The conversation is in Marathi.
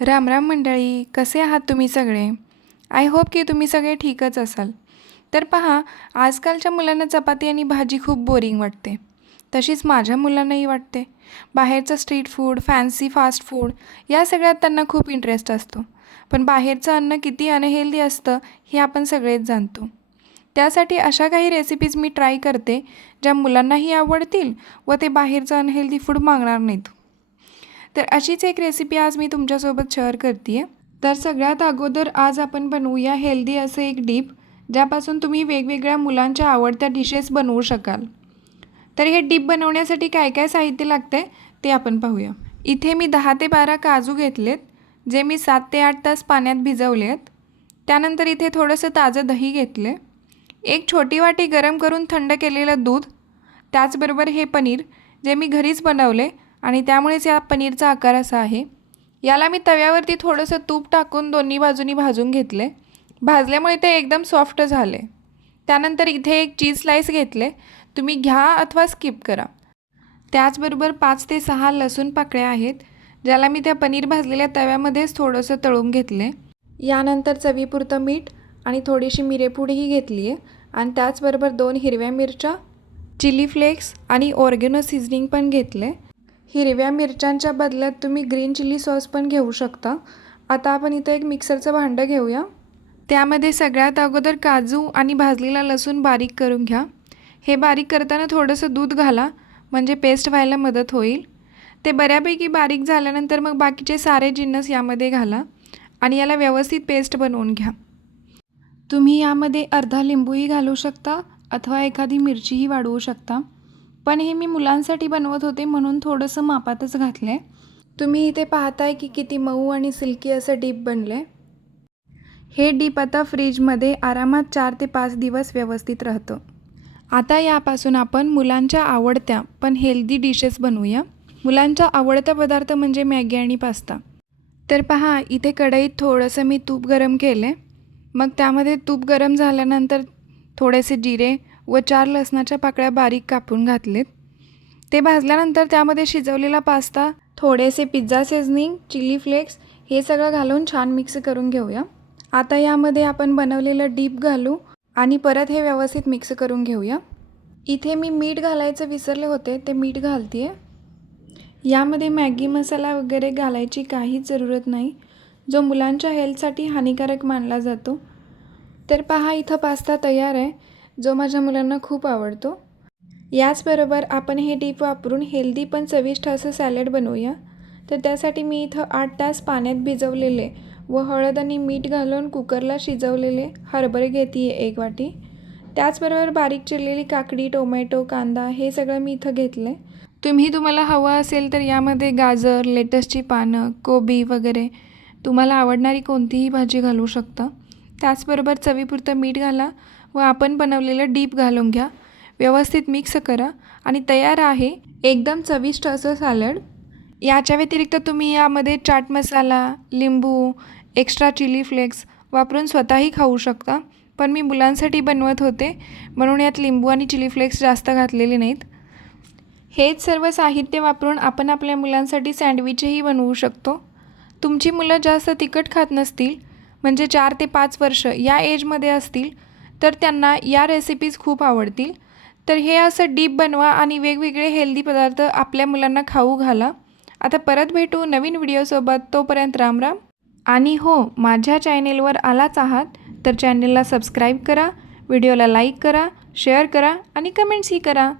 राम राम मंडळी, कसे आहात तुम्ही सगळे? आय होप की तुम्ही सगळे ठीकच असाल. तर पहा, आजकालच्या मुलांना चपाती आणि भाजी खूप बोरिंग वाटते. तशीच माझ्या मुलांनाही वाटते. बाहेरचं street food, fancy fast food या सगळ्यात त्यांना खूप इंटरेस्ट असतो. पण बाहेरचं अन्न किती अनहेल्दी असतं हे आपण सगळेच जाणतो. त्यासाठी अशा काही रेसिपीज मी ट्राय करते, ज्या मुलांनाही आवडतील व ते बाहेरचं अनहेल्दी फूड मागणार नाहीत. तर अशीच एक रेसिपी आज मी तुमच्यासोबत शेअर करते आहे. तर सगळ्यात अगोदर आज आपण बनवूया हेल्दी असं एक डिप, ज्यापासून तुम्ही वेगवेगळ्या मुलांच्या आवडत्या डिशेस बनवू शकाल. तर हे डिप बनवण्यासाठी काय काय साहित्य लागते ते आपण पाहूया. इथे मी 10 ते 12 काजू घेतलेत, जे मी 7 ते 8 तास पाण्यात भिजवले आहेत. त्यानंतर इथे थोडंसं ताजं दही घेतले, एक छोटी वाटी गरम करून थंड केलेलं दूध, त्याचबरोबर हे पनीर जे मी घरीच बनवले आणि त्यामुळेच या पनीरचा आकार असा आहे. याला मी तव्यावरती थोडंसं तूप टाकून दोन्ही बाजूनी भाजून घेतले. भाजल्यामुळे ते एकदम सॉफ्ट झाले. त्यानंतर इथे एक चीज स्लाइस घेतले, तुम्ही घ्या अथवा स्किप करा. त्याचबरोबर 5 ते 6 लसूण पाकळ्या आहेत, ज्याला मी त्या पनीर भाजलेल्या तव्यामध्येच थोडंसं तळून घेतले. यानंतर चवीपुरतं मीठ आणि थोडीशी मिरेपूडही घेतली आहे आणि त्याचबरोबर 2 हिरव्या मिरच्या, चिली फ्लेक्स आणि ऑर्गेनो सीझनिंग पण घेतले. हिरव्या मिरच्यांच्या बदल्यात तुम्ही ग्रीन चिली सॉस पण घेऊ शकता. आता आपण इथं एक मिक्सरचं भांडं घेऊया. त्यामध्ये सगळ्यात अगोदर काजू आणि भाजलेला लसूण बारीक करून घ्या. हे बारीक करताना थोडंसं दूध घाला, म्हणजे पेस्ट व्हायला मदत होईल. ते बऱ्यापैकी बारीक झाल्यानंतर मग बाकीचे सारे जिन्नस यामध्ये घाला आणि याला व्यवस्थित पेस्ट बनवून घ्या. तुम्ही यामध्ये अर्धा लिंबूही घालू शकता अथवा एखादी मिरचीही वाढवू शकता. पण हे मी मुलांसाठी बनवत होते म्हणून थोडंसं मापातच घातलं आहे. तुम्ही इथे पाहताय की किती मऊ आणि सिल्की असं डीप बनलं आहे. हे डीप आता फ्रीजमध्ये आरामात 4 ते 5 दिवस व्यवस्थित राहतं. आता यापासून आपण मुलांच्या आवडत्या पण हेल्दी डिशेस बनवूया. मुलांचा आवडता पदार्थ म्हणजे मॅगी आणि पास्ता. तर पहा, इथे कढईत थोडंसं मी तूप गरम केले. मग त्यामध्ये तूप गरम झाल्यानंतर थोडेसे जिरे व 4 लसणाच्या पाकळ्या बारीक कापून घातलेत. ते भाजल्यानंतर त्यामध्ये शिजवलेला पास्ता, थोडेसे पिझ्झा सीझनिंग, चिली फ्लेक्स हे सगळं घालून छान मिक्स करून घेऊया. आता यामध्ये आपण बनवलेलं डीप घालू आणि परत हे व्यवस्थित मिक्स करून घेऊया. इथे मी मीठ घालायचं विसरले होते, ते मीठ घालते आहे. यामध्ये मॅगी मसाला वगैरे घालायची काहीच जरूरत नाही, जो मुलांच्या हेल्थसाठी हानिकारक मानला जातो. तर पहा, इथं पास्ता तयार आहे, जो माझ्या मुलांना खूप आवडतो. याचबरोबर आपण हे डीप वापरून हेल्दी पण चविष्ट असं सॅलड बनवूया. तर त्यासाठी मी इथं 8 तास पाण्यात भिजवलेले व हळद आणि मीठ घालून कुकरला शिजवलेले हरभरे घेते आहे 1 वाटी. त्याचबरोबर बारीक चिरलेली काकडी, टोमॅटो, कांदा हे सगळं मी इथं घेतलं आहे. तुम्हाला हवं असेल तर यामध्ये गाजर, लेटसची पानं, कोबी वगैरे तुम्हाला आवडणारी कोणतीही भाजी घालू शकता. त्याचबरोबर चवीपुरतं मीठ घाला व आपण बनवलेलं डीप घालून घ्या. व्यवस्थित मिक्स करा आणि तयार आहे एकदम चविष्ट असं सॅलड. याच्या व्यतिरिक्त तुम्ही यामध्ये चाट मसाला, लिंबू, एक्स्ट्रा चिली फ्लेक्स वापरून स्वतःही खाऊ शकता. पण मी मुलांसाठी बनवत होते म्हणून यात लिंबू आणि चिली फ्लेक्स जास्त घातलेले नाहीत. हेच सर्व साहित्य वापरून आपण आपल्या मुलांसाठी सँडविचही बनवू शकतो. तुमची मुलं जास्त तिखट खात नसतील, म्हणजे 4 ते 5 वर्ष या एजमध्ये असतील, तर त्यांना या रेसिपीज खूप आवडतील. तर हे असं डीप बनवा आणि वेगवेगळे हेल्दी पदार्थ आपल्या मुलांना खाऊ घाला. आता परत भेटू नवीन व्हिडिओसोबत. तोपर्यंत राम राम. आणि हो, माझ्या चॅनेलवर आलाच आहात तर चॅनेलला सबस्क्राईब करा, व्हिडिओला लाईक करा, शेअर करा आणि कमेंट्सही करा.